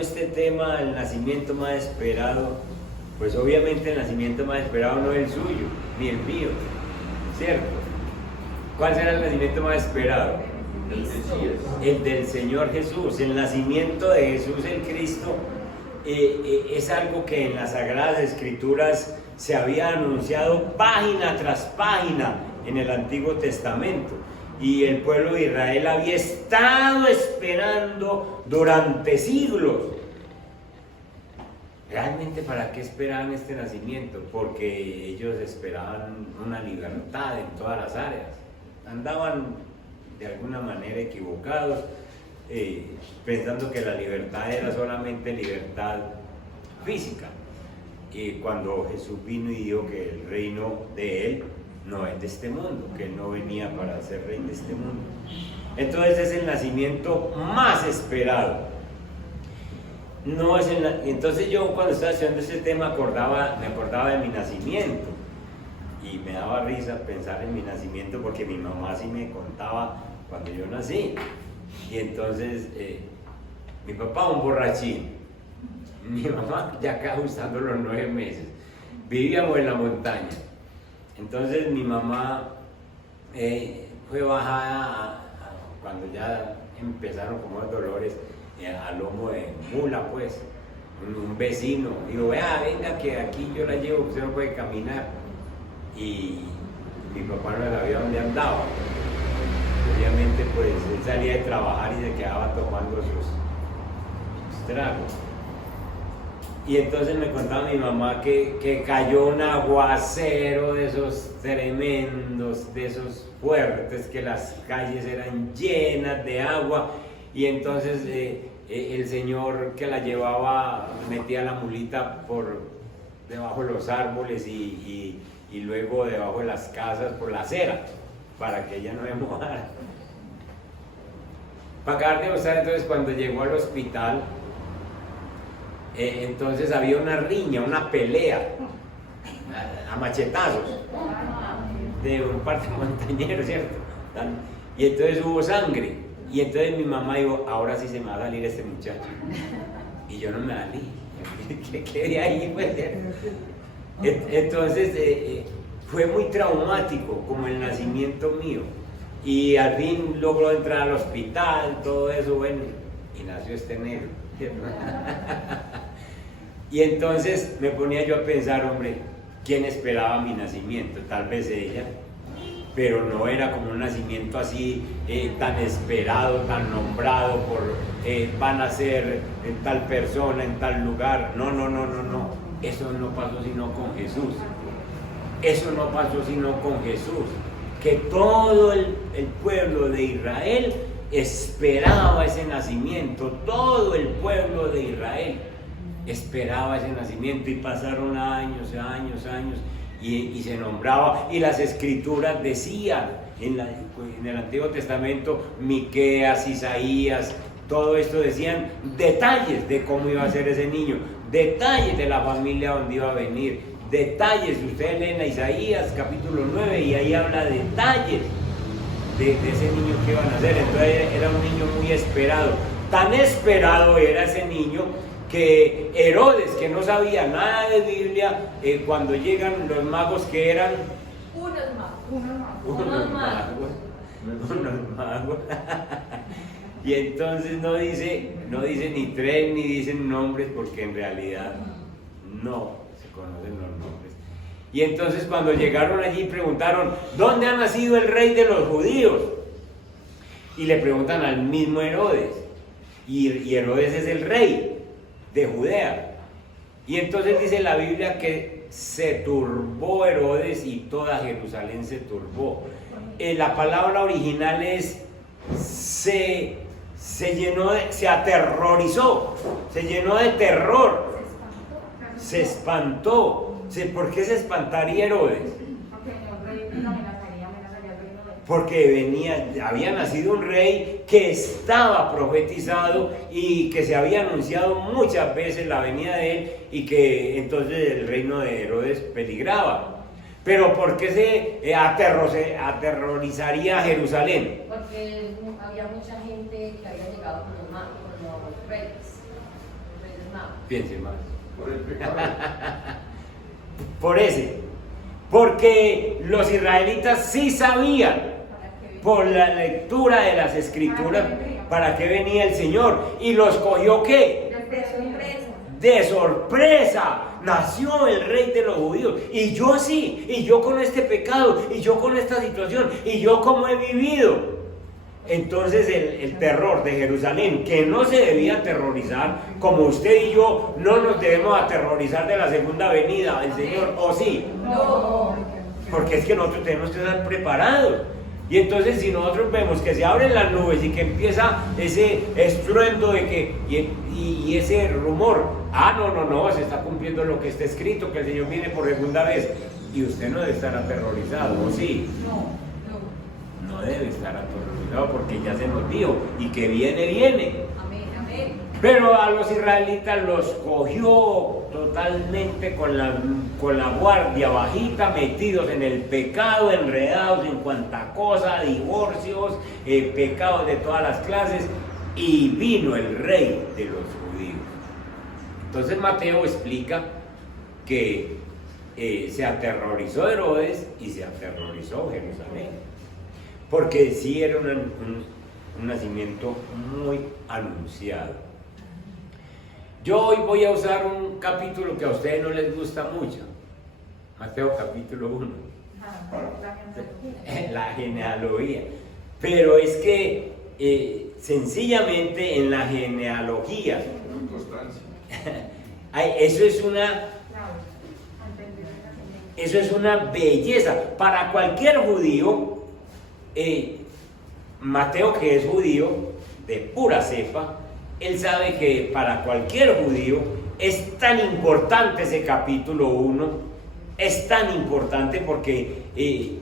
Este tema, el nacimiento más esperado, pues obviamente el nacimiento más esperado no es el suyo, ni el mío, ¿cierto? ¿Cuál será el nacimiento más esperado? El del Señor Jesús. El nacimiento de Jesús el Cristo es algo que en las Sagradas Escrituras se había anunciado página tras página en el Antiguo Testamento. Y el pueblo de Israel había estado esperando durante siglos. ¿Realmente para qué esperaban este nacimiento? Porque ellos esperaban una libertad en todas las áreas. Andaban de alguna manera equivocados, pensando que la libertad era solamente libertad física. Y cuando Jesús vino y dijo que el reino de Él no es de este mundo, que Él no venía para ser rey de este mundo. Entonces es el nacimiento más esperado. Entonces yo cuando estaba estudiando este tema me acordaba de mi nacimiento y me daba risa pensar en mi nacimiento porque mi mamá sí me contaba cuando yo nací. Y entonces mi papá un borrachín, mi mamá ya acá ajustando los 9 meses, vivíamos en la montaña. Entonces mi mamá fue bajada cuando ya empezaron como los dolores al lomo de mula, pues, un vecino. Digo, vea, venga que aquí yo la llevo, usted no puede caminar. Y mi papá no sabía dónde andaba. Obviamente pues él salía de trabajar y se quedaba tomando sus tragos. Y entonces me contaba mi mamá que cayó un aguacero de esos tremendos, de esos fuertes, que las calles eran llenas de agua. Y entonces el señor que la llevaba metía la mulita por debajo de los árboles y luego debajo de las casas por la acera, para que ella no se mojara. Para acabar de mostrar, entonces cuando llegó al hospital, entonces había una riña, una pelea a machetazos de un par de montañeros, ¿cierto? Y entonces hubo sangre y entonces mi mamá dijo, ahora sí se me va a salir este muchacho, y yo no me salí, que quedé ahí, pues. Entonces fue muy traumático como el nacimiento mío, y al fin logró entrar al hospital, todo eso, bueno, y nació este negro. Y entonces me ponía yo a pensar, hombre, ¿quién esperaba mi nacimiento? Tal vez ella, pero no era como un nacimiento así tan esperado, tan nombrado por van a ser tal persona en tal lugar. No. Eso no pasó sino con Jesús. Eso no pasó sino con Jesús. Que todo el pueblo de Israel esperaba ese nacimiento. Todo el pueblo de Israel esperaba ese nacimiento, y pasaron años y se nombraba, y las escrituras decían en el Antiguo Testamento, Miqueas, Isaías, todo esto decían detalles de cómo iba a ser ese niño, detalles de la familia donde iba a venir, detalles. Ustedes leen a Isaías capítulo 9 y ahí habla detalles de ese niño que iba a nacer. Entonces era un niño muy esperado. Tan esperado era ese niño que Herodes, que no sabía nada de Biblia, cuando llegan los magos, que eran unos magos. Y entonces no dice ni 3 ni dicen nombres, porque en realidad no se conocen los nombres. Y entonces cuando llegaron allí preguntaron, ¿dónde ha nacido el rey de los judíos? Y le preguntan al mismo Herodes, y Herodes es el rey de Judea. Y entonces dice la Biblia que se turbó Herodes y toda Jerusalén se turbó. La palabra original es se aterrorizó, se llenó de terror, se espantó. ¿Por qué se espantaría Herodes? Porque había nacido un rey que estaba profetizado y que se había anunciado muchas veces la venida de él, y que entonces el reino de Herodes peligraba. Pero ¿por qué se aterrorizaría a Jerusalén? Porque había mucha gente que había llegado con los reyes. Piense más. Por el pecado. Por ese. Porque los israelitas sí sabían, por la lectura de las escrituras, para qué venía el Señor. Y los cogió ¿qué? De sorpresa. Nació el rey de los judíos. Y yo sí, y yo con este pecado, y yo con esta situación, y yo como he vivido. Entonces el terror de Jerusalén, que no se debía aterrorizar, como usted y yo no nos debemos aterrorizar de la segunda venida del Señor, ¿o sí? No. Porque es que nosotros tenemos que estar preparados. Y entonces si nosotros vemos que se abren las nubes y que empieza ese estruendo de que y ese rumor, no, se está cumpliendo lo que está escrito, que el Señor viene por segunda vez, y usted no debe estar aterrorizado, ¿o sí? No debe estar aterrorizado porque ya se nos dijo, y que viene. Amén. Pero a los israelitas los cogió totalmente con la guardia bajita, metidos en el pecado, enredados en cuanta cosa, divorcios, pecados de todas las clases, y vino el rey de los judíos. Entonces Mateo explica que se aterrorizó Herodes y se aterrorizó Jerusalén, porque sí era un nacimiento muy anunciado. Yo hoy voy a usar un capítulo que a ustedes no les gusta mucho, Mateo capítulo 1, la genealogía, pero es que sencillamente en la genealogía, eso es una belleza para cualquier judío. Mateo, que es judío de pura cepa, él sabe que para cualquier judío es tan importante ese capítulo 1, es tan importante porque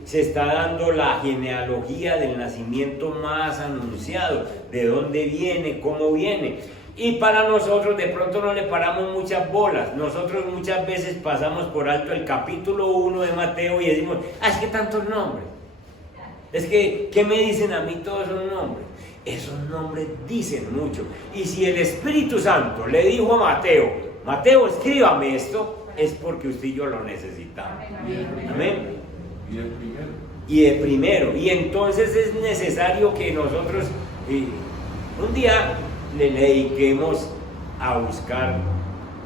se está dando la genealogía del nacimiento más anunciado, de dónde viene, cómo viene. Y para nosotros de pronto no le paramos muchas bolas. Nosotros muchas veces pasamos por alto el capítulo 1 de Mateo y decimos, es que tantos nombres. Es que, ¿qué me dicen a mí todos esos nombres? Esos nombres dicen mucho. Y si el Espíritu Santo le dijo a Mateo, escríbame esto, es porque usted y yo lo necesitamos. Amén. Y el primero. Y entonces es necesario que nosotros un día le dediquemos a buscar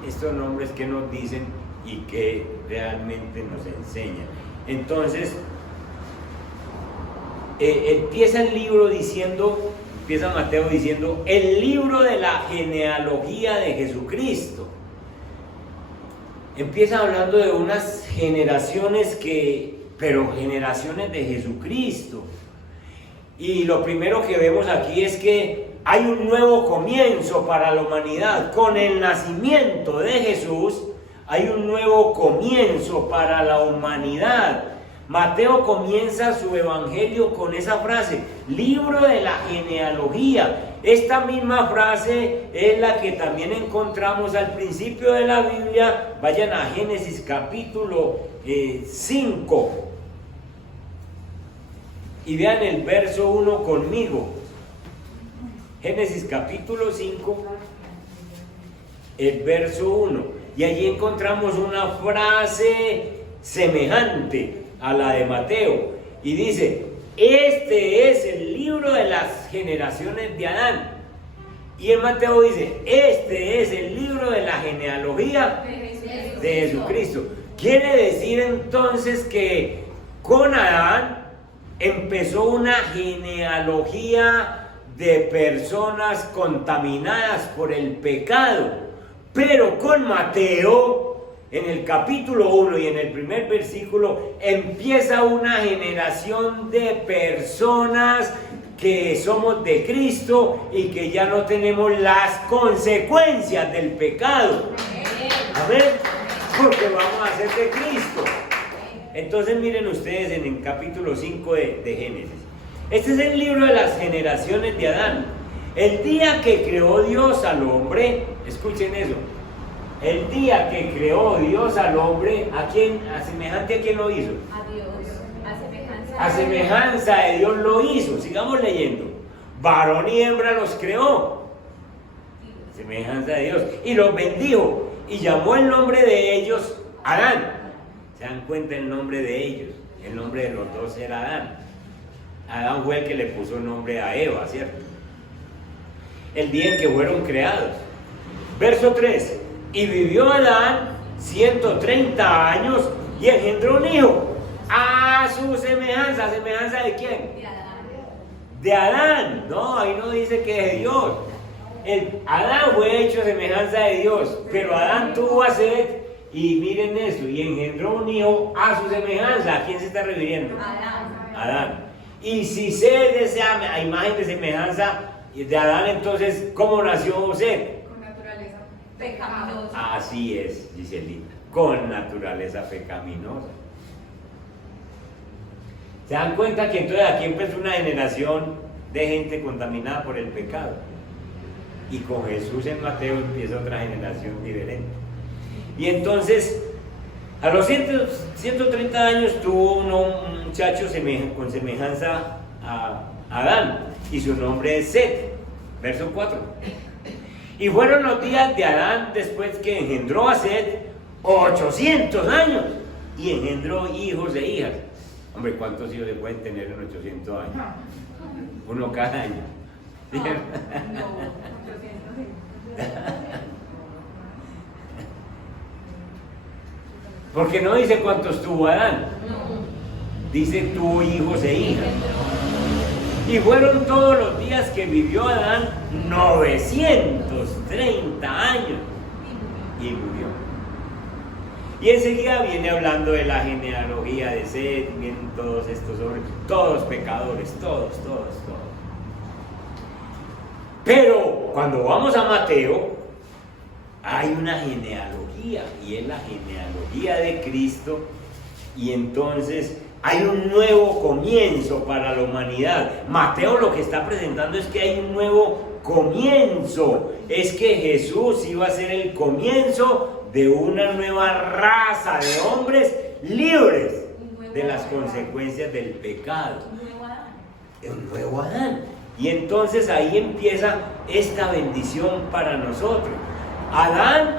estos nombres que nos dicen y que realmente nos enseñan. Entonces, empieza Mateo diciendo, el libro de la genealogía de Jesucristo. Empieza hablando de unas generaciones pero generaciones de Jesucristo. Y lo primero que vemos aquí es que hay un nuevo comienzo para la humanidad. Con el nacimiento de Jesús, hay un nuevo comienzo para la humanidad. Mateo comienza su evangelio con esa frase, libro de la genealogía. Esta misma frase es la que también encontramos al principio de la Biblia. Vayan a Génesis capítulo 5 y vean el verso 1 conmigo. Génesis capítulo 5, el verso 1. Y allí encontramos una frase semejante a la de Mateo, y dice, este es el libro de las generaciones de Adán. Y en Mateo dice, este es el libro de la genealogía de Jesucristo. Quiere decir entonces que con Adán empezó una genealogía de personas contaminadas por el pecado, pero con Mateo, en el capítulo 1 y en el primer versículo, empieza una generación de personas que somos de Cristo y que ya no tenemos las consecuencias del pecado. Amén. Porque vamos a ser de Cristo. Entonces miren ustedes en el capítulo 5 de Génesis. Este es el libro de las generaciones de Adán. El día que creó Dios al hombre, escuchen eso. El día que creó Dios al hombre, ¿a quién? ¿A semejante a quién lo hizo? A Dios, a semejanza de Dios lo hizo. Sigamos leyendo. Varón y hembra los creó. semejanza de Dios, y los bendijo, y llamó el nombre de ellos Adán. ¿Se dan cuenta el nombre de ellos? El nombre de los dos era Adán. Adán fue el que le puso nombre a Eva, ¿cierto? El día en que fueron creados. Verso 3. Y vivió Adán 130 años y engendró un hijo a su semejanza. ¿Semejanza de quién? De Adán. No, ahí no dice que es de Dios. Adán fue hecho semejanza de Dios, pero Adán tuvo a Set, y miren eso, y engendró un hijo a su semejanza. ¿A quién se está refiriendo? Adán. Y si Set es a imagen de semejanza de Adán, entonces, ¿cómo nació Set? Con naturaleza pecaminosa. Así es, Giselita, con naturaleza pecaminosa. ¿Se dan cuenta que entonces aquí empezó una generación de gente contaminada por el pecado? Y con Jesús en Mateo empieza otra generación diferente. Y entonces, a los 130 años tuvo un muchacho con semejanza a Adán, y su nombre es Set. Verso 4. Y fueron los días de Adán después que engendró a Set 800 años, y engendró hijos e hijas. Hombre, ¿cuántos hijos se pueden tener en 800 años? Uno cada año. No, 800. Porque no dice cuántos tuvo Adán, dice tuvo hijos e hijas. Y fueron todos los días que vivió Adán 930 años y murió. Y enseguida viene hablando de la genealogía de Set, vienen todos estos hombres, todos pecadores, todos. Pero cuando vamos a Mateo, hay una genealogía, y es la genealogía de Cristo, y entonces hay un nuevo comienzo para la humanidad. Mateo lo que está presentando es que hay un nuevo comienzo, es que Jesús iba a ser el comienzo de una nueva raza de hombres libres de las consecuencias del pecado. Un nuevo Adán. Y entonces ahí empieza esta bendición para nosotros. Adán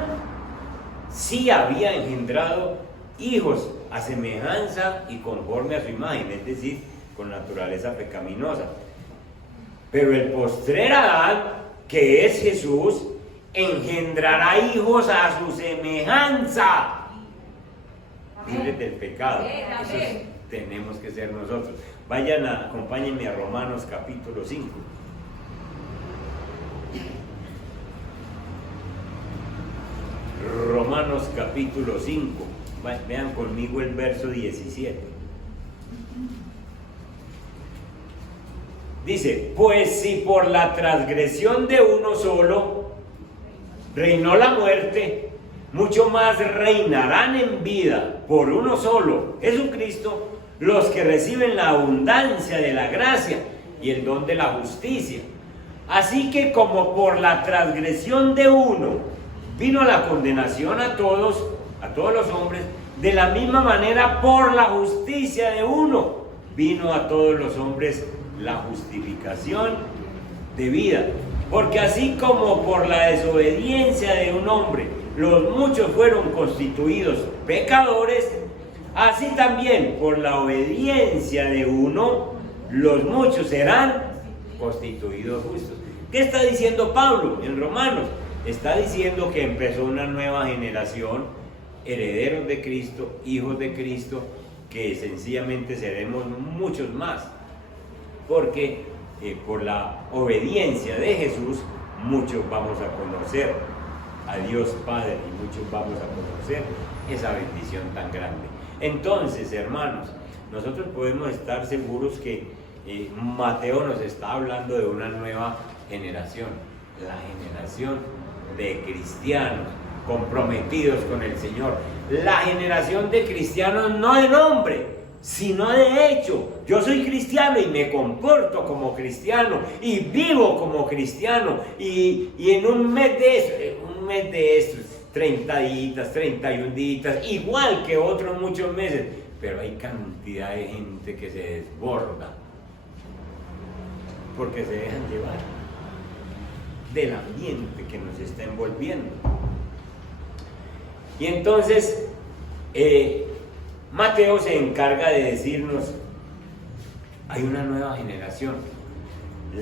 sí había engendrado hijos a semejanza y conforme a su imagen, es decir, con naturaleza pecaminosa. Pero el postrer Adán, que es Jesús, engendrará hijos a su semejanza, libres del pecado. Eso tenemos que ser nosotros. Vayan, acompáñenme a Romanos capítulo 5. Romanos capítulo 5. Vean conmigo el verso 17. Dice: pues si por la transgresión de uno solo reinó la muerte, mucho más reinarán en vida por uno solo, Jesucristo, los que reciben la abundancia de la gracia y el don de la justicia. Así que como por la transgresión de uno vino la condenación a todos los hombres, de la misma manera por la justicia de uno vino a todos los hombres la justificación de vida. Porque así como por la desobediencia de un hombre los muchos fueron constituidos pecadores, así también por la obediencia de uno los muchos serán constituidos justos. ¿Qué está diciendo Pablo en Romanos? Está diciendo que empezó una nueva generación, herederos de Cristo, hijos de Cristo, que sencillamente seremos muchos más, porque por la obediencia de Jesús muchos vamos a conocer a Dios Padre y muchos vamos a conocer esa bendición tan grande. Entonces, hermanos, nosotros podemos estar seguros que Mateo nos está hablando de una nueva generación, la generación de cristianos comprometidos con el Señor, la generación de cristianos no de nombre, sino de hecho. Yo soy cristiano y me comporto como cristiano y vivo como cristiano, y en un mes de estos 30 días, 31 días, igual que otros muchos meses, pero hay cantidad de gente que se desborda porque se dejan llevar. del ambiente que nos está envolviendo. Y entonces Mateo se encarga de decirnos: hay una nueva generación.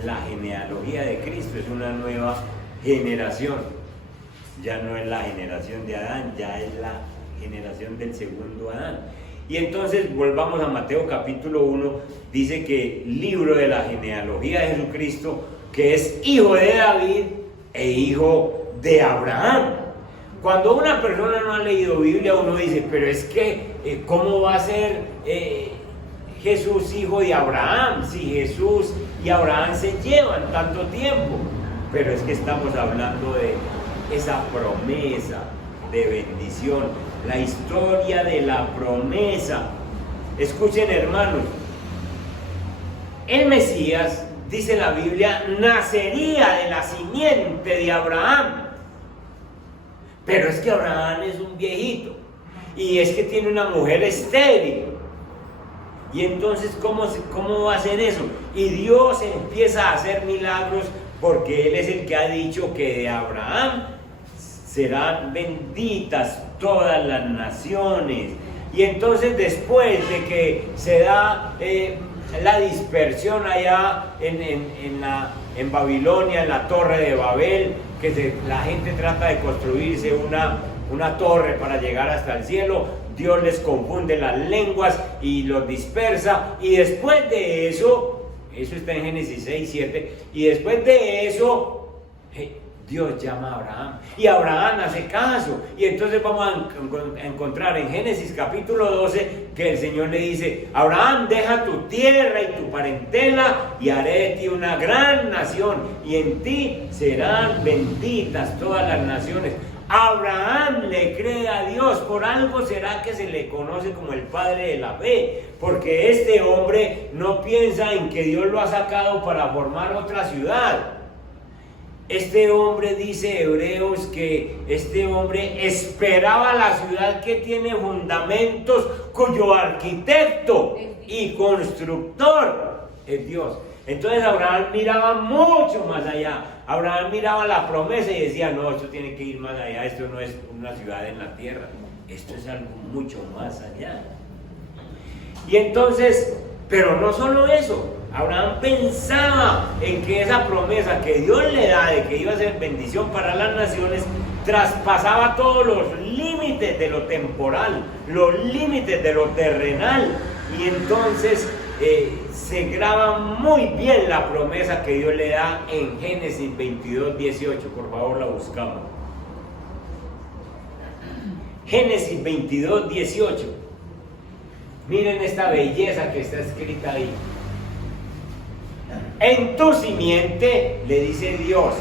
La genealogía de Cristo es una nueva generación. Ya no es la generación de Adán, ya es la generación del segundo Adán. Y entonces volvamos a Mateo capítulo 1, dice que libro de la genealogía de Jesucristo, que es hijo de David e hijo de Abraham. Cuando una persona no ha leído Biblia, uno dice, pero es que, ¿cómo va a ser Jesús hijo de Abraham? Si Jesús y Abraham se llevan tanto tiempo. Pero es que estamos hablando de esa promesa de bendición, la historia de la promesa. Escuchen, hermanos, el Mesías, dice la Biblia, nacería de la simiente de Abraham. Pero es que Abraham es un viejito y es que tiene una mujer estéril. Y entonces, ¿cómo va a hacer eso? Y Dios empieza a hacer milagros porque Él es el que ha dicho que de Abraham serán benditas todas las naciones. Y entonces, después de que se da la dispersión allá en Babilonia, en la torre de Babel, que la gente trata de construirse una torre para llegar hasta el cielo, Dios les confunde las lenguas y los dispersa, y después de eso está en Génesis 6, 7, y después de eso Dios llama a Abraham, y Abraham hace caso, y entonces vamos a encontrar en Génesis capítulo 12 que el Señor le dice: Abraham, deja tu tierra y tu parentela, y haré de ti una gran nación, y en ti serán benditas todas las naciones. Abraham le cree a Dios, por algo será que se le conoce como el padre de la fe, porque este hombre no piensa en que Dios lo ha sacado para formar otra ciudad. Este hombre, dice Hebreos, que este hombre esperaba la ciudad que tiene fundamentos, cuyo arquitecto y constructor es Dios. Entonces Abraham miraba mucho más allá. Abraham miraba la promesa y decía: no, esto tiene que ir más allá, esto no es una ciudad en la tierra, esto es algo mucho más allá. Y entonces, pero no solo eso, Abraham pensaba en que esa promesa que Dios le da de que iba a ser bendición para las naciones traspasaba todos los límites de lo temporal, los límites de lo terrenal, y entonces se graba muy bien la promesa que Dios le da en Génesis 22, 18. Por favor, la buscamos. Génesis 22, 18. Miren esta belleza que está escrita ahí. En tu simiente, le dice Dios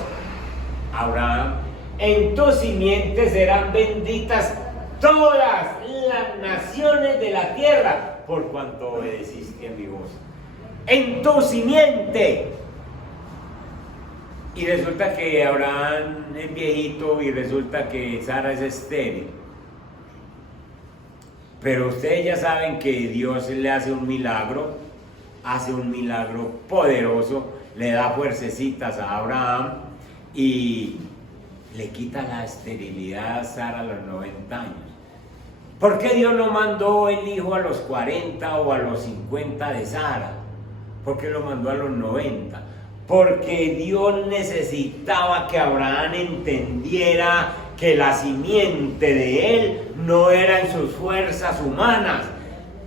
a Abraham, en tu simiente serán benditas todas las naciones de la tierra, por cuanto obedeciste a mi voz. En tu simiente. Y resulta que Abraham es viejito y resulta que Sara es estéril. Pero ustedes ya saben que Dios le hace un milagro poderoso, le da fuercecitas a Abraham y le quita la esterilidad a Sara a los 90 años. ¿Por qué Dios no mandó el hijo a los 40 o a los 50 de Sara? ¿Por qué lo mandó a los 90? Porque Dios necesitaba que Abraham entendiera que la simiente de él no era en sus fuerzas humanas,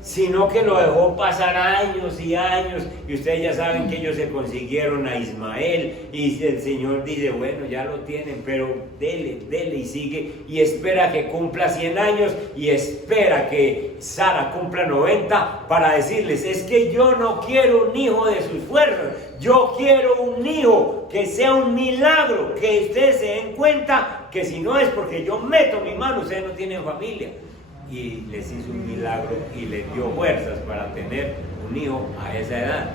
sino que lo dejó pasar años y años, y ustedes ya saben que ellos se consiguieron a Ismael, y el Señor dice: bueno, ya lo tienen, pero dele, y sigue, y espera que cumpla 100 años, y espera que Sara cumpla 90, para decirles: es que yo no quiero un hijo de sus fuerzas, yo quiero un hijo que sea un milagro, que ustedes se den cuenta que si no es porque yo meto mi mano, ustedes no tienen familia. Y les hizo un milagro y les dio fuerzas para tener un hijo a esa edad.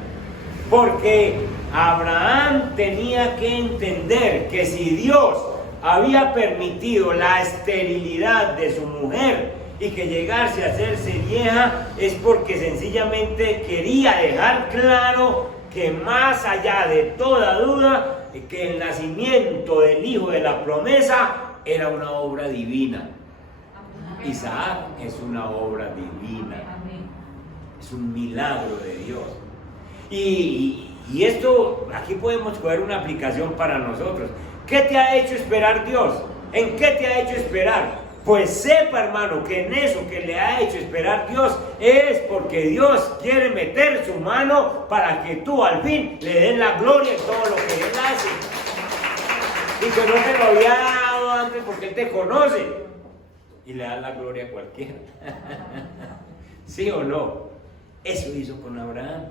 Porque Abraham tenía que entender que si Dios había permitido la esterilidad de su mujer y que llegase a hacerse vieja, es porque sencillamente quería dejar claro que más allá de toda duda, que el nacimiento del hijo de la promesa era una obra divina. Isaac es una obra divina, es un milagro de Dios. Y esto, aquí podemos coger una aplicación para nosotros. ¿Qué te ha hecho esperar Dios? ¿En qué te ha hecho esperar? Pues sepa, hermano, que en eso que le ha hecho esperar Dios es porque Dios quiere meter su mano para que tú al fin le des la gloria en todo lo que Él hace. Y que no te lo había dado antes porque Él te conoce. Y le da la gloria a cualquiera. ¿Sí o no? Eso hizo con Abraham.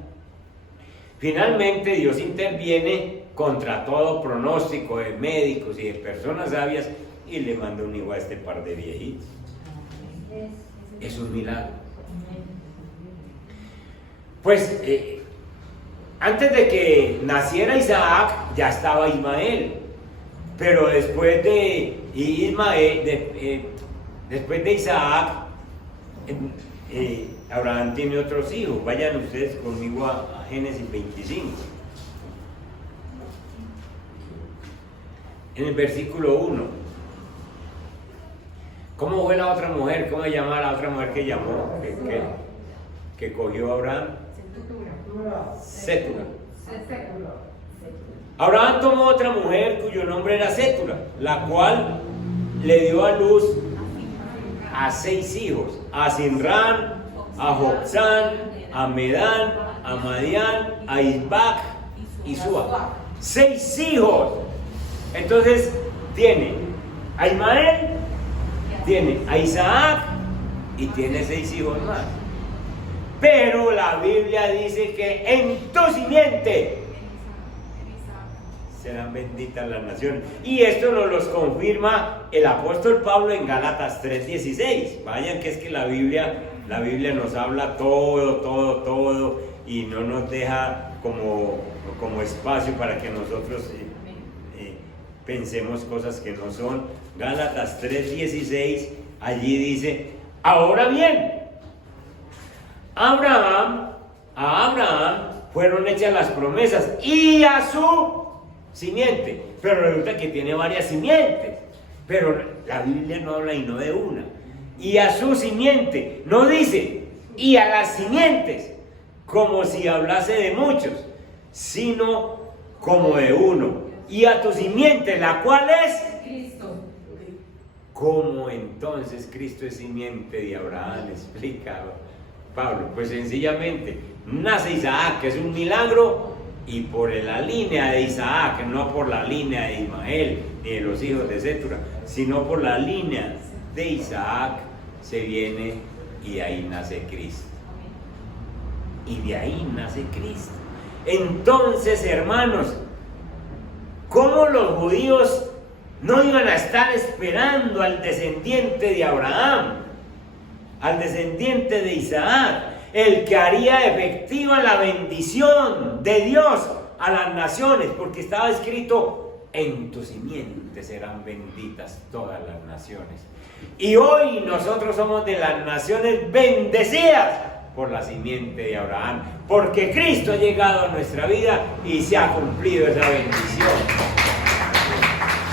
Finalmente Dios interviene contra todo pronóstico de médicos y de personas sabias y le manda un hijo a este par de viejitos. Es un milagro. Pues antes de que naciera Isaac ya estaba Ismael, pero después de Isaac, Abraham tiene otros hijos. Vayan ustedes conmigo a Génesis 25. En el versículo 1. ¿Cómo fue la otra mujer? ¿Cómo se llama la otra mujer que llamó? Que cogió a Abraham. Sétura. Abraham tomó otra mujer cuyo nombre era Sétura, la cual le dio a luz a 6 hijos: a Sinrán, a Joksán, a Medán, a Madián, a Isbac y Sua. 6 hijos. Entonces tiene a Ismael, tiene a Isaac y tiene 6 hijos más. Pero la Biblia dice que en tu simiente serán benditas las naciones. Y esto nos lo confirma el apóstol Pablo en Gálatas 3:16. Vayan, que es que la Biblia nos habla todo y no nos deja como espacio para que nosotros pensemos cosas que no son. Gálatas 3:16, allí dice: ahora bien, a Abraham fueron hechas las promesas y a su simiente, pero resulta que tiene varias simientes, pero la Biblia no habla y no de una. Y a su simiente, no dice y a las simientes, como si hablase de muchos, sino como de uno. Y a tu simiente, la cual es Cristo. ¿Cómo entonces Cristo es simiente de Abraham? Explica Pablo. Pues sencillamente nace Isaac, que es un milagro, y por la línea de Isaac, no por la línea de Ismael ni de los hijos de Sétura, sino por la línea de Isaac se viene, y de ahí nace Cristo. Y de ahí nace Cristo. Entonces, hermanos, ¿cómo los judíos no iban a estar esperando al descendiente de Abraham, al descendiente de Isaac, el que haría efectiva la bendición de Dios a las naciones? Porque estaba escrito: en tu simiente serán benditas todas las naciones. Y hoy nosotros somos de las naciones bendecidas por la simiente de Abraham, porque Cristo ha llegado a nuestra vida y se ha cumplido esa bendición.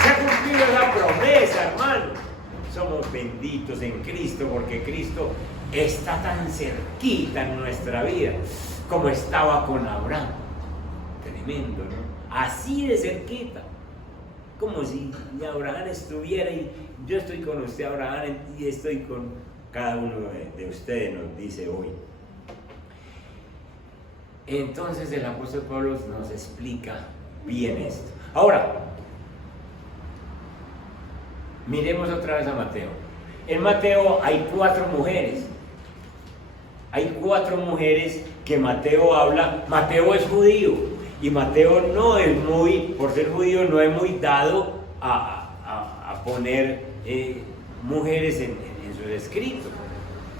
Se ha cumplido la promesa, hermano. Somos benditos en Cristo porque Cristo está tan cerquita en nuestra vida como estaba con Abraham. Tremendo, ¿no? Así de cerquita. Como si Abraham estuviera y yo estoy con usted, Abraham, y estoy con cada uno de ustedes, nos dice hoy. Entonces el apóstol Pablo nos explica bien esto. Ahora, miremos otra vez a Mateo. En Mateo hay 4 mujeres. Hay 4 mujeres que Mateo habla. Mateo es judío y Mateo no es muy, por ser judío, no es muy dado a poner mujeres en sus escritos,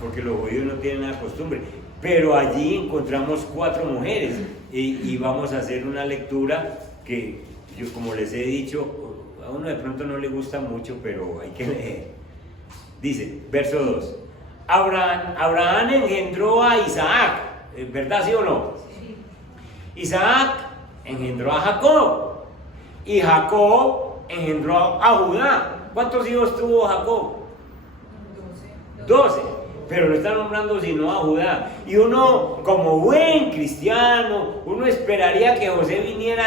porque los judíos no tienen la costumbre. Pero allí encontramos 4 mujeres y vamos a hacer una lectura que yo, como les he dicho, a uno de pronto no le gusta mucho, pero hay que leer. Dice, verso 2: Abraham engendró a Isaac, ¿verdad, sí o no? Sí. Isaac engendró a Jacob, Y Jacob engendró a Judá. ¿Cuántos hijos tuvo Jacob? 12. Pero no está nombrando sino a Judá. Y uno, como buen cristiano, uno esperaría que José viniera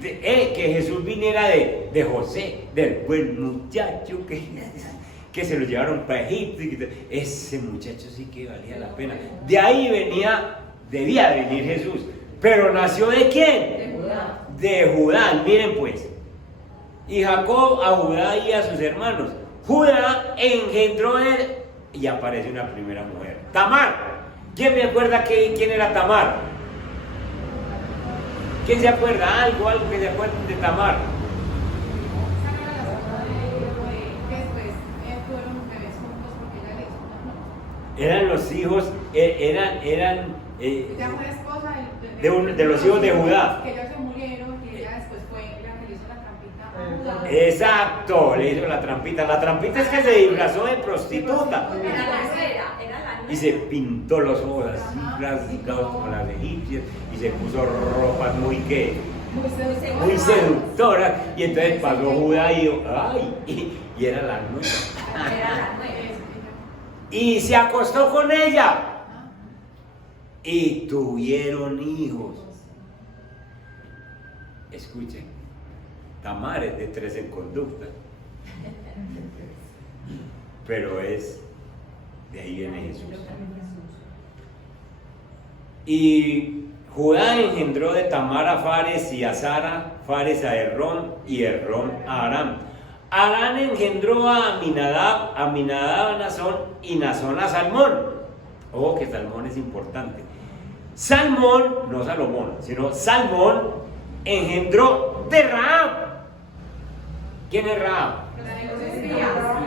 que Jesús viniera de José, del buen muchacho que se lo llevaron para Egipto. Ese muchacho sí que valía la pena. De ahí debía venir Jesús. Pero nació ¿de quién? De Judá. De Judá. Miren pues. Y Jacob a Judá y a sus hermanos. Judá engendró y aparece una primera mujer. Tamar. ¿Quién me acuerda quién era Tamar? ¿Quién se acuerda? Algo que se acuerden de Tamar. Eran los hijos, eran de los hijos de Judá. Que ellos se murieron y ella después fue la que le hizo la trampita a Judá. Exacto, le hizo la trampita. La trampita es que se disfrazó de prostituta. Era la nuera. Y se pintó los ojos así, plasticados como las egipcias, y se puso ropas muy seductoras. Y entonces pasó Judá y era la nuera. Era la nuera. Y se acostó con ella. Y tuvieron hijos. Escuchen, Tamar es de 3 en conducta. Pero de ahí viene Jesús. Y Judá engendró de Tamar a Fares y a Zara, Fares a Herrón y Herrón a Aram. Aram engendró a Aminadab, Aminadab a Nazón y Nazón a Salmón. Ojo que Salmón es importante. Salmón, no Salomón, sino Salmón engendró de Rahab. ¿Quién es Rahab?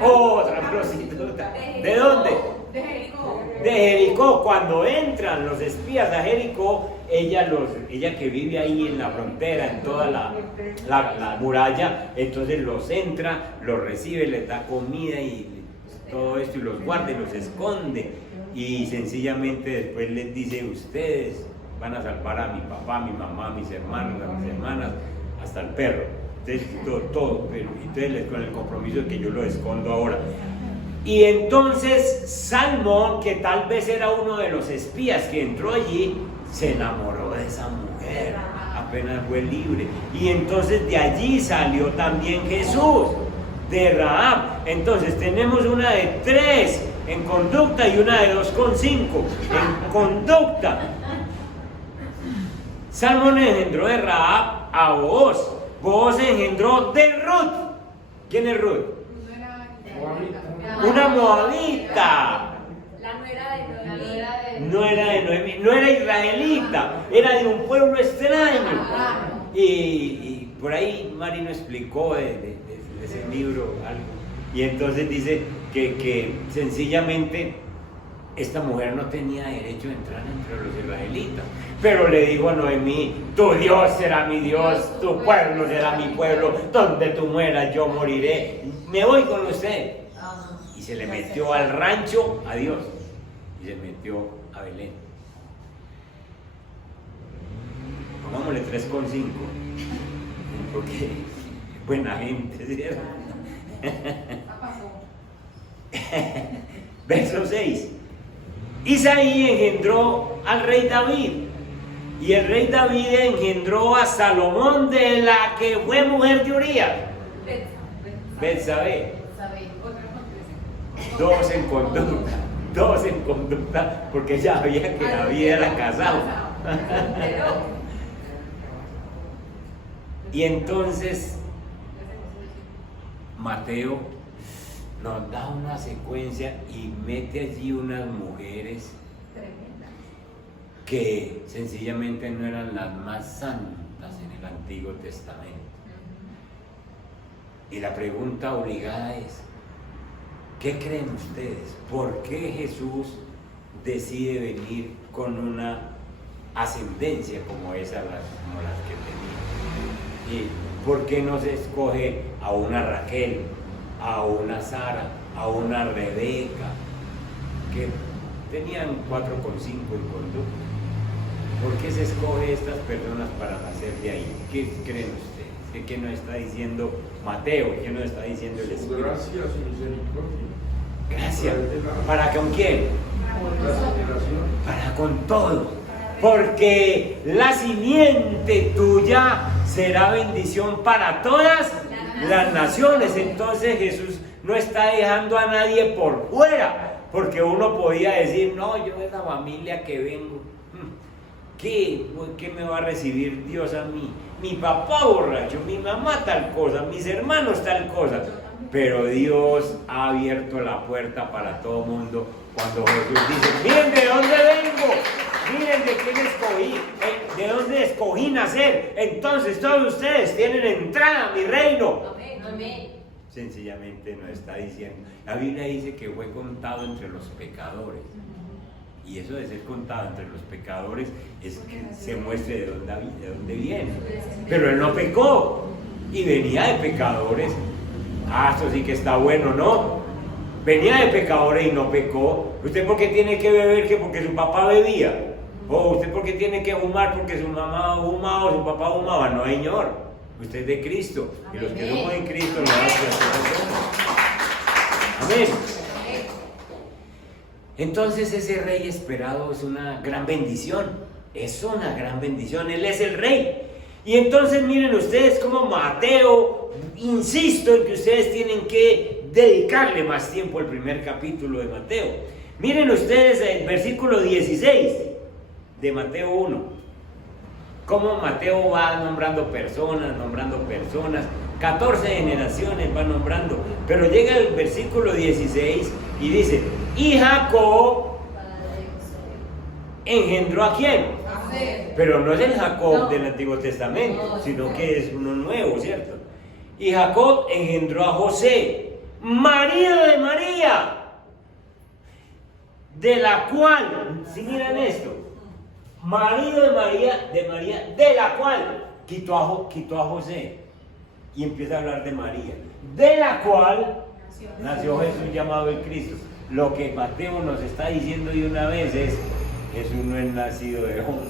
Otra prostituta. ¿De dónde? De Jericó. De Jericó. Cuando entran los espías a Jericó, ella que vive ahí en la frontera, en toda la muralla, entonces los entra, los recibe, les da comida y todo esto, y los guarda y los esconde, y sencillamente después les dice: ustedes van a salvar a mi papá, a mi mamá, a mis hermanos, a mis hermanas, hasta el perro. Entonces, todo, pero entonces con el compromiso de que yo lo escondo ahora. Y entonces Salmón, que tal vez era uno de los espías que entró allí, se enamoró de esa mujer, apenas fue libre. Y entonces de allí salió también Jesús, de Rahab. Entonces tenemos una de 3 en conducta y una de 2,5 en conducta. Salmón engendró de Rahab a Booz. Booz engendró de Ruth. ¿Quién es Ruth? Una moabita. La nuera de Noemí. No era de Noemí, no era israelita, era de un pueblo extraño. Y por ahí Mari nos explicó de ese libro algo. Y entonces dice que sencillamente esta mujer no tenía derecho a entrar entre los israelitas. Pero le dijo a Noemí: tu Dios será mi Dios, tu pueblo será mi pueblo, donde tú mueras yo moriré, me voy con usted. Y se le metió al rancho a Dios, y se metió a Belén. Pongámosle 3,5, porque buena gente, ¿cierto? Verso 6. Isaí engendró al rey David, y el rey David engendró a Salomón, de la que fue mujer de Urías, Betsabé. 2 en conducta, porque ya sabía que David era casado. Y entonces Mateo nos da una secuencia y mete allí unas mujeres que sencillamente no eran las más santas en el Antiguo Testamento. Y la pregunta obligada es: ¿qué creen ustedes? ¿Por qué Jesús decide venir con una ascendencia como esa, como las que tenía? ¿Y por qué no se escoge a una Raquel, a una Sara, a una Rebeca, que tenían 4,5 en conducta? ¿Por qué se escoge estas personas para nacer de ahí? ¿Qué creen ustedes? Mire qué nos está diciendo Mateo, qué nos está diciendo el Espíritu. Gracias y misericordia. Gracias. ¿Para con quién? La generación. Para con todo. Porque la simiente tuya será bendición para todas las naciones. Entonces Jesús no está dejando a nadie por fuera. Porque uno podía decir, no, yo de la familia que vengo, ¿qué me va a recibir Dios a mí? Mi papá borracho, mi mamá tal cosa, mis hermanos tal cosa. Pero Dios ha abierto la puerta para todo mundo cuando Jesús dice, miren de dónde vengo, miren de quién escogí, de dónde escogí nacer. Entonces todos ustedes tienen entrada a mi reino. Amén. Sencillamente nos está diciendo, la Biblia dice que fue contado entre los pecadores. Y eso de ser contado entre los pecadores es que se muestre de dónde viene. Pero él no pecó y venía de pecadores. Esto sí que está bueno, ¿no? Venía de pecadores y no pecó. ¿Usted por qué tiene que beber? ¿Que porque su papá bebía? ¿O usted por qué tiene que fumar? ¿Porque su mamá fumaba o su papá fumaba? No, señor. Usted es de Cristo. Y los que somos de Cristo nos Amén. Entonces ese rey esperado es una gran bendición. Es una gran bendición. Él es el rey. Y entonces miren ustedes como Mateo, insisto en que ustedes tienen que dedicarle más tiempo al primer capítulo de Mateo. Miren ustedes el versículo 16 de Mateo 1. Cómo Mateo va nombrando personas, 14 generaciones va nombrando. Pero llega el versículo 16 y dice, y Jacob engendró ¿a quién? Pero no es el Jacob del Antiguo Testamento, sino que es uno nuevo, ¿cierto? Y Jacob engendró a José, marido de María, de la cual, si miran esto, marido de María, de la cual quitó a José. Y empieza a hablar de María, de la cual nació Jesús llamado el Cristo. Lo que Mateo nos está diciendo de una vez es, Jesús no es nacido de hombre,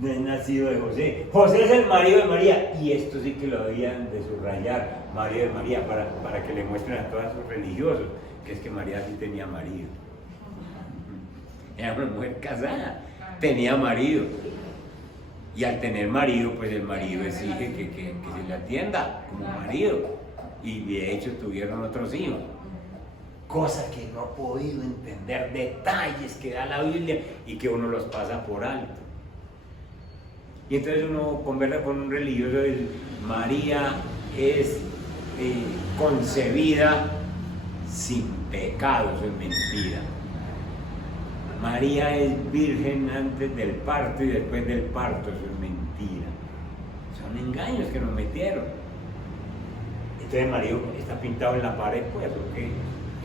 no es nacido de José. José es el marido de María, y esto sí que lo debían de subrayar, marido de María, para que le muestren a todos sus religiosos, que es que María sí tenía marido. Era una mujer casada, tenía marido. Y al tener marido, pues el marido exige que se le atienda como marido. Y de hecho tuvieron otros hijos. Cosa que no he podido entender, detalles que da la Biblia y que uno los pasa por alto. Y entonces uno conversa con un religioso y dice, María es concebida sin pecado, eso es mentira. María es virgen antes del parto y después del parto, eso es mentira. Son engaños que nos metieron. Entonces María está pintado en la pared, pues, porque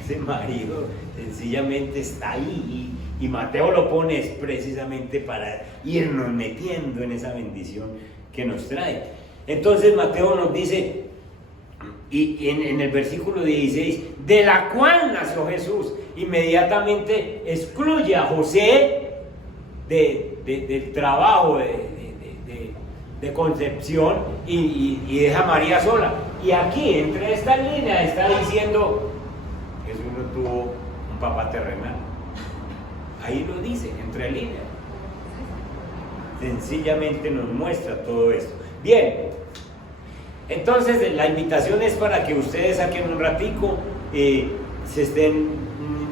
ese marido sencillamente está ahí y Mateo lo pone precisamente para irnos metiendo en esa bendición que nos trae. Entonces Mateo nos dice, y en el versículo 16, de la cual nació Jesús, inmediatamente excluye a José del trabajo de concepción y deja a María sola. Y aquí, entre estas líneas, está diciendo, Jesús no tuvo un papá terrenal. Ahí lo dice, entre líneas. Sencillamente nos muestra todo esto. Bien, entonces la invitación es para que ustedes saquen un ratico, se estén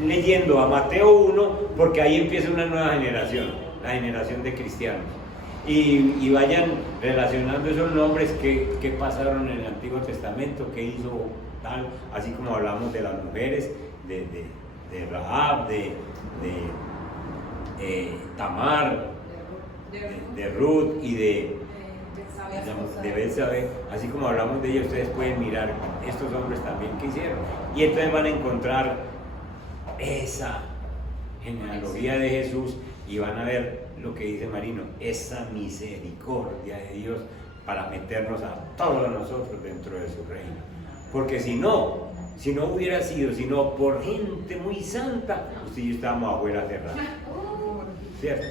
leyendo a Mateo 1, porque ahí empieza una nueva generación, la generación de cristianos. Y vayan relacionando esos nombres que pasaron en el Antiguo Testamento, que hizo tal, así como hablamos de las mujeres, de Rahab, de Tamar, de Ruth y de Betsabé, así como hablamos de ellos, ustedes pueden mirar estos hombres también que hicieron. Y entonces van a encontrar esa genealogía de Jesús y van a ver lo que dice Marino, esa misericordia de Dios para meternos a todos nosotros dentro de su reino. Porque si no hubiera sido, sino por gente muy santa, usted y yo estábamos afuera cerrados. ¿Cierto?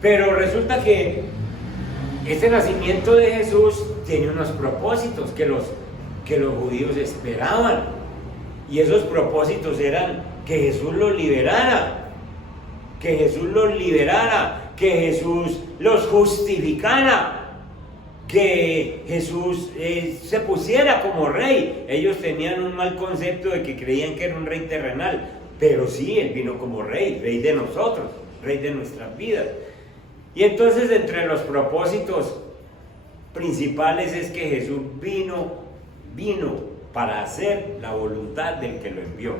Pero resulta que este nacimiento de Jesús tiene unos propósitos que los judíos esperaban. Y esos propósitos eran que Jesús los liberara, que Jesús los liberara, que Jesús los justificara, que Jesús se pusiera como rey. Ellos tenían un mal concepto de que creían que era un rey terrenal, pero sí, Él vino como rey, rey de nosotros, rey de nuestras vidas. Y entonces entre los propósitos principales es que Jesús vino para hacer la voluntad del que lo envió.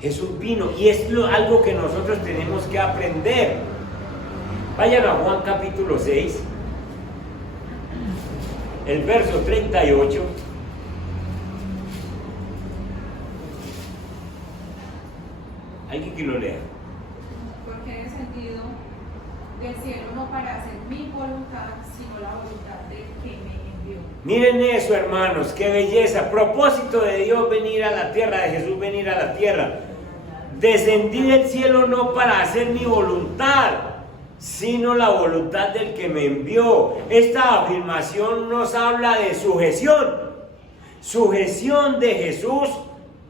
Jesús vino, y es algo que nosotros tenemos que aprender. Vayan a Juan capítulo 6, el verso 38. ¿Alguien que lo lea? Porque he descendido del cielo no para hacer mi voluntad, sino la voluntad del que me envió. Miren eso, hermanos, qué belleza. Propósito de Dios venir a la tierra, de Jesús venir a la tierra. Descendí del cielo no para hacer mi voluntad, sino la voluntad del que me envió. Esta afirmación nos habla de sujeción de Jesús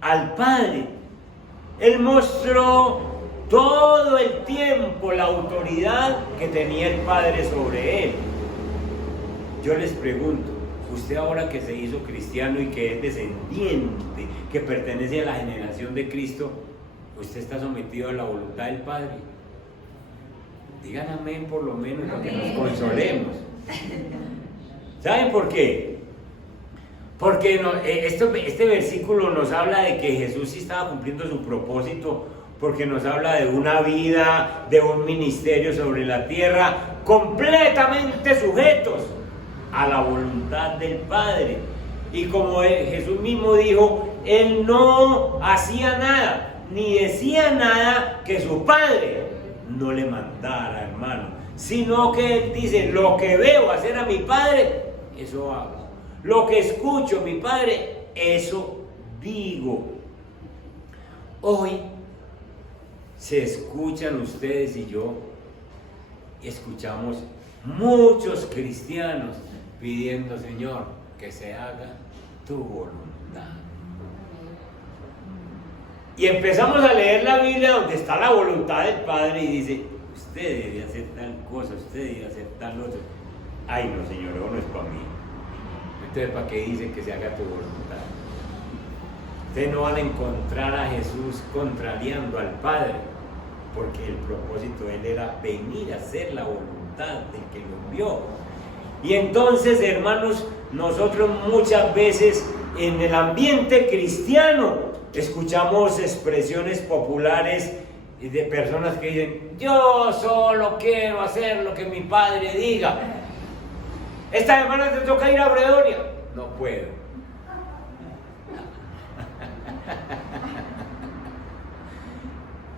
al Padre. Él mostró todo el tiempo la autoridad que tenía el Padre sobre él. Yo les pregunto, usted ahora que se hizo cristiano y que es descendiente, que pertenece a la generación de Cristo, ¿usted está sometido a la voluntad del Padre? Digan amén por lo menos para que nos consolemos. ¿Saben por qué? Porque este versículo nos habla de que Jesús sí estaba cumpliendo su propósito, porque nos habla de una vida, de un ministerio sobre la tierra, completamente sujetos a la voluntad del Padre. Y como Jesús mismo dijo, Él no hacía nada, ni decía nada que su Padre no le mandara, hermano, sino que Él dice, lo que veo hacer a mi Padre, eso hago. Lo que escucho, mi Padre, eso digo. Hoy se escuchan ustedes y yo, escuchamos muchos cristianos pidiendo, Señor, que se haga tu voluntad. Y empezamos a leer la Biblia donde está la voluntad del Padre y dice, usted debe hacer tal cosa, usted debe hacer tal otra. Ay, no, Señor, eso no es para mí. Entonces, ¿para qué dice que se haga tu voluntad? Ustedes no van a encontrar a Jesús contrariando al Padre, porque el propósito de Él era venir a hacer la voluntad del que lo envió. Y entonces, hermanos, nosotros muchas veces en el ambiente cristiano escuchamos expresiones populares de personas que dicen, yo solo quiero hacer lo que mi Padre diga. Esta semana te toca ir a Bredonia. No puedo.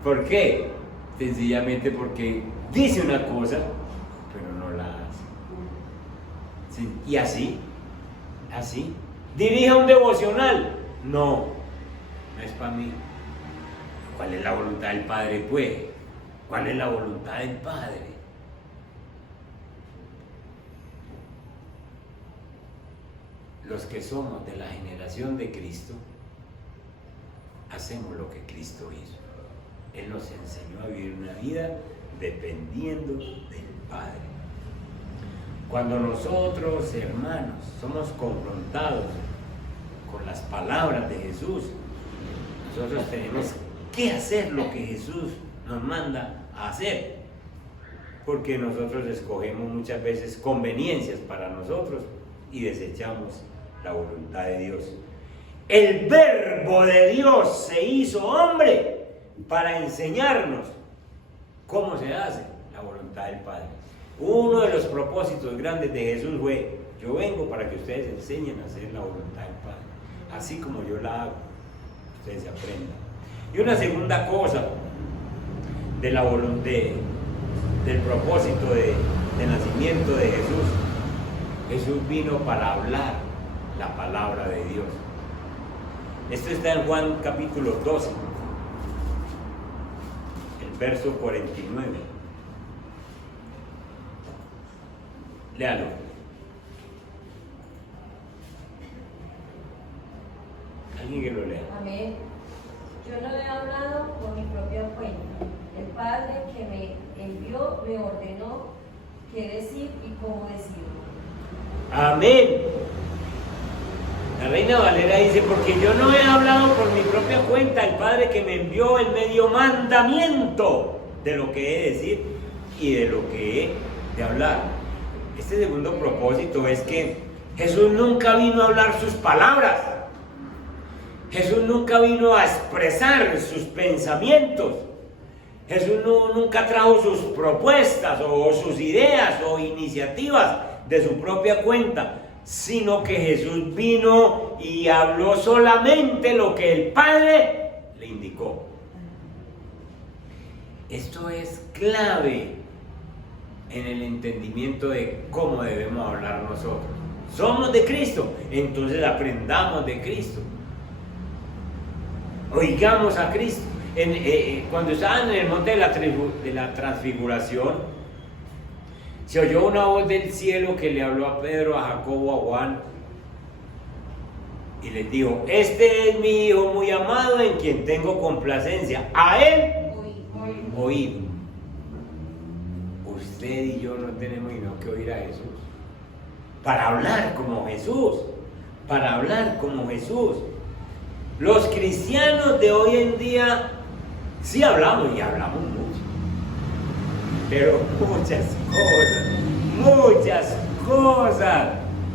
¿Por qué? Sencillamente porque dice una cosa, pero no la hace. Sí. Y así. Dirija un devocional. No es para mí. ¿Cuál es la voluntad del Padre, pues? ¿Cuál es la voluntad del Padre? Los que somos de la generación de Cristo, hacemos lo que Cristo hizo. Él nos enseñó a vivir una vida dependiendo del Padre. Cuando nosotros, hermanos, somos confrontados con las palabras de Jesús, nosotros tenemos que hacer lo que Jesús nos manda a hacer, porque nosotros escogemos muchas veces conveniencias para nosotros y desechamos la voluntad de Dios. El Verbo de Dios se hizo hombre para enseñarnos cómo se hace la voluntad del Padre. Uno de los propósitos grandes de Jesús fue, yo vengo para que ustedes enseñen a hacer la voluntad del Padre, así como yo la hago, ustedes aprendan. Y una segunda cosa de la del propósito de nacimiento de Jesús, Jesús vino para hablar la palabra de Dios. Esto está en Juan capítulo 12, el verso 49. Léalo. Alguien que lo lea. Amén. Yo no he hablado por mi propia cuenta. El Padre que me envió me ordenó qué decir y cómo decirlo. Amén. La Reina Valera dice, porque yo no he hablado por mi propia cuenta, el Padre que me envió, Él me dio mandamiento de lo que he de decir y de lo que he de hablar. Este segundo propósito es que Jesús nunca vino a hablar sus palabras. Jesús nunca vino a expresar sus pensamientos. Jesús nunca trajo sus propuestas o sus ideas o iniciativas de su propia cuenta, sino que Jesús vino y habló solamente lo que el Padre le indicó. Esto es clave en el entendimiento de cómo debemos hablar nosotros. Somos de Cristo, entonces aprendamos de Cristo. Oigamos a Cristo. Cuando estaban en el monte de la transfiguración, se oyó una voz del cielo que le habló a Pedro, a Jacobo, a Juan, y les dijo: este es mi Hijo muy amado en quien tengo complacencia. A Él oíd. Usted y yo no tenemos sino que oír a Jesús para hablar como Jesús, para hablar como Jesús. Los cristianos de hoy en día sí hablamos y hablamos mucho, pero muchas cosas,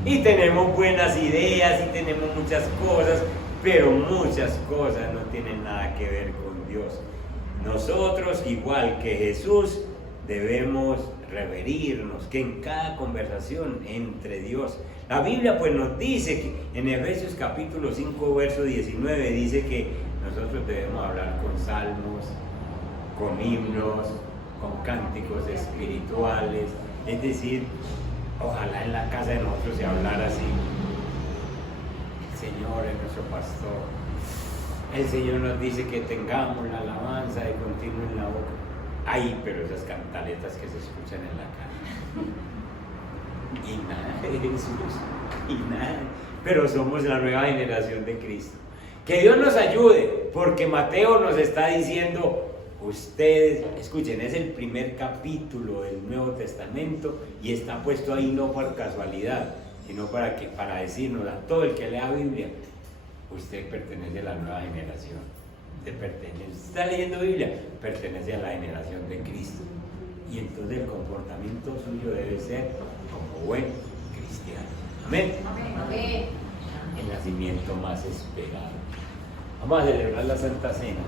y tenemos buenas ideas y tenemos muchas cosas, pero muchas cosas no tienen nada que ver con Dios. Nosotros, igual que Jesús, debemos reverirnos, que en cada conversación entre Dios, la Biblia pues nos dice que en Efesios capítulo 5 verso 19 dice que nosotros debemos hablar con salmos, con himnos, con cánticos espirituales. Es decir, ojalá en la casa de nosotros se hablara así: el Señor es nuestro pastor, el Señor nos dice que tengamos la alabanza de continuo en la boca. Ay, pero esas cantaletas que se escuchan en la casa, y nada de Jesús, y nada, pero somos la nueva generación de Cristo. Que Dios nos ayude, porque Mateo nos está diciendo: ustedes, escuchen, es el primer capítulo del Nuevo Testamento y está puesto ahí no por casualidad, sino para decirnos a todo el que lea Biblia: usted pertenece a la nueva generación. Está leyendo Biblia, pertenece a la generación de Cristo, y entonces el comportamiento suyo debe ser como buen cristiano. Amén. Amén. El nacimiento más esperado. Vamos a celebrar la Santa Cena.